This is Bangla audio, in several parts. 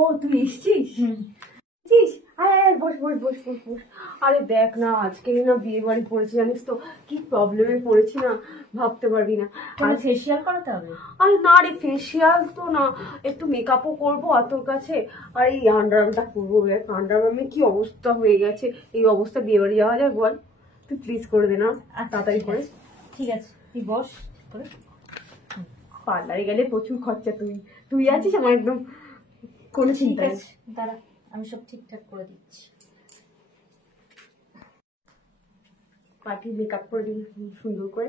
ও তুই এসছিস? আরে বস বস বস বস বস। আরে দেখ না, আজকে না বিয়ে বাড়ি পড়েছি, জানিস তো কি প্রবলেমে পড়েছি না, ভাবতে পারবি না। আর ফেসিয়াল করাতে হবে? আরে না রে, ফেসিয়াল তো না, একটু মেকআপও করবো আর তোর কাছে, আর এই আন্ডারআর্মটা করবো। আন্ডারআর্মে কি অবস্থা হয়ে গেছে, এই অবস্থা বিয়ে বাড়ি যাওয়া যায় বল? তুই প্লিজ করে দে না তাড়াতাড়ি করে। ঠিক আছে, তুই বস করে। পার্লারে গেলে প্রচুর খরচা, তুই আছিস আমার একদম কোনো চিন্তা নেই। দাঁড়া, আমি সব ঠিকঠাক করে দিচ্ছি। পার্টি মেকআপ করে দিন সুন্দর করে,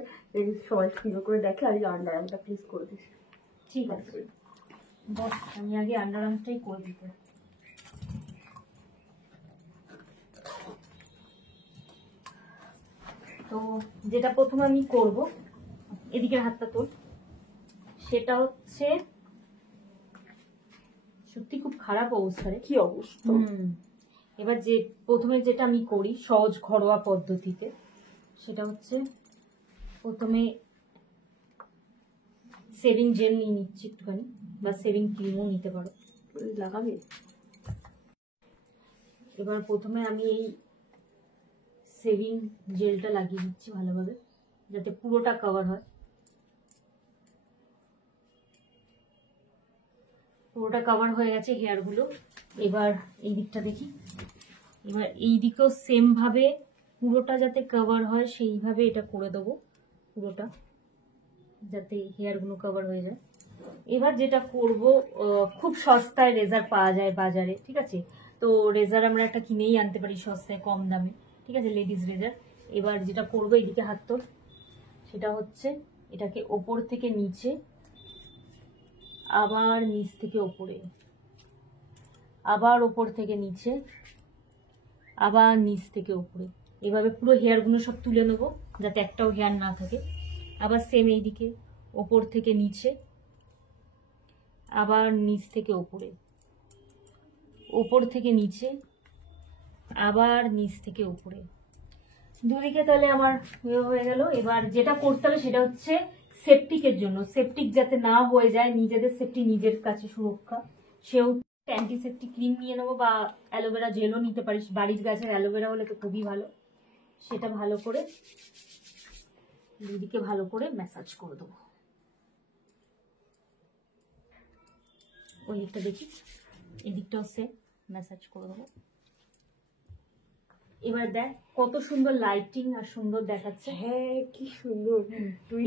সবাই সুন্দর করে দেখে, আর এই আন্ডারআর্মটা প্লিজ করে দিস। ঠিক আছে বস, আমি আগে আন্ডারআর্মটাই করে দিতে। তো যেটা প্রথমে আমি করব, এদিকের হাতটা তোল, সেটা হচ্ছে সত্যি খুব খারাপ অবস্থা রে। কি অবস্থা? এবার যে প্রথমে যেটা আমি করি সহজ ঘরোয়া পদ্ধতিতে, সেটা হচ্ছে প্রথমে সেভিং জেল নিয়ে নিচ্ছি একটুখানি, বা সেভিং ক্রিমও নিতে পারো, লাগাবি। এবার প্রথমে আমি এই সেভিং জেলটা লাগিয়ে দিচ্ছি ভালোভাবে, যাতে পুরোটা কভার হয়। পুরোটা কভার হয়ে গেছে হেয়ারগুলো। এবার এই দিকটা দেখি, এবার এই দিকেও সেম ভাবে পুরোটা যাতে কভার হয় সেইভাবে এটা করে দেবো পুরোটা, যাতে হেয়ারগুলো কভার হয়ে যায়। এবার যেটা করব, খুব সস্তায় রেজার পাওয়া যায় বাজারে, ঠিক আছে? তো রেজার আমরা একটা কিনেই আনতে পারি সস্তায় কম দামে, ঠিক আছে, লেডিস রেজার। এবার যেটা করবো, এইদিকে হাত তোল, সেটা হচ্ছে এটাকে ওপর থেকে নিচে, আবার নিচ থেকে ওপরে, আবার ওপর থেকে নিচে, আবার নিচ থেকে উপরে, এভাবে পুরো হেয়ারগুলো সব তুলে নেবো যাতে একটাও হেয়ার না থাকে। আবার সেম এইদিকে ওপর থেকে নিচে, আবার নিচ থেকে উপরে, ওপর থেকে নিচে, আবার নিচ থেকে উপরে, দুদিকে তাহলে আমার হয়ে গেল। এবার যেটা করতে হবে সেটা হচ্ছে সেপটিকের জন্য, সেপটিক যাতে না হয়ে যায়, নিজেদের সেফটি নিজের কাছে সুরক্ষা, সেও অ্যান্টিসেপটিক ক্রিম নিয়ে নেবো, বা অ্যালোভেরা জেলও নিতে পারিস, বাড়ির গাছের অ্যালোভেরা হলে তো খুবই ভালো। সেটা ভালো করে দুদিকে ভালো করে ম্যাসাজ করে দেবো। ওই দিকটা দেখি, এদিকটাও সেম ম্যাসাজ করে দেবো। এবার দেখ কত সুন্দর লাইটিং আর সুন্দর দেখাচ্ছে। হ্যাঁ কি সুন্দর।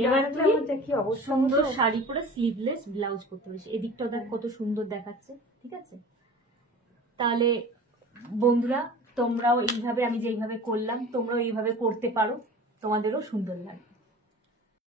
এবার তুই কি অবস্থা, সুন্দর শাড়ি পরে স্লিভলেস ব্লাউজ করতে পারিস। এদিকটাও দেখ কত সুন্দর দেখাচ্ছে, ঠিক আছে? তাহলে বন্ধুরা, তোমরাও এইভাবে, আমি যেইভাবে করলাম তোমরাও এইভাবে করতে পারো, তোমাদেরও সুন্দর লাগবে।